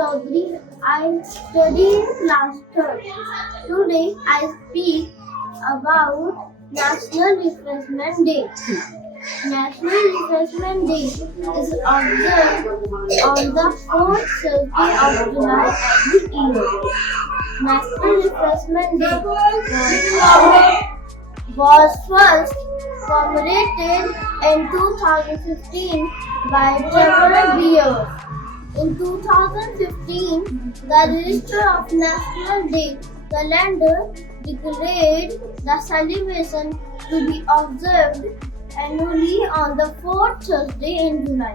Chaudhary. I study in class 3rd. Today I speak about National Refreshment Day. National Refreshment Day is observed on the 4th Thursday of July every year. National Refreshment Day was first commemorated in 2015 by Traveler Beers. In 2015, the Register of National Day calendar declared the celebration to be observed annually on the 4th Thursday in July.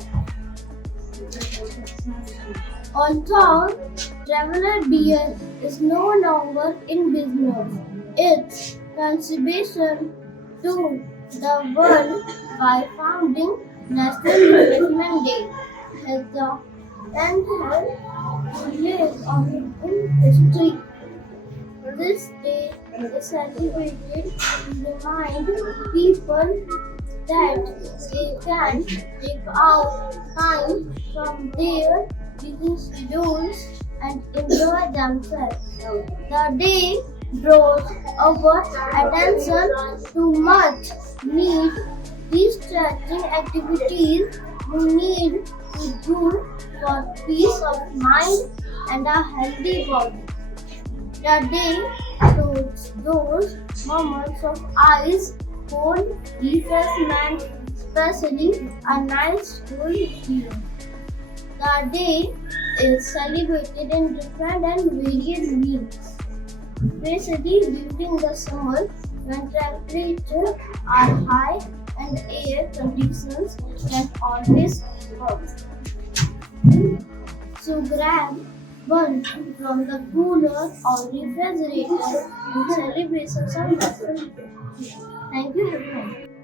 Although Traveler Beer is no longer in business, its contribution to the world by founding National Refreshment Day has the 10th years in history. This day is celebrated to remind people that they can take out time from their busy schedules and enjoy themselves. The day draws our attention to much need distracting activities we need to do for peace of mind and a healthy body. The day shows those moments of ice, cold, refreshment, especially a nice cool beer. The day is celebrated in different and varied means, especially during the summer when temperatures are high and air conditions can always work. So grab one from the cooler or refrigerator in celebrations of National Day. Thank you very much.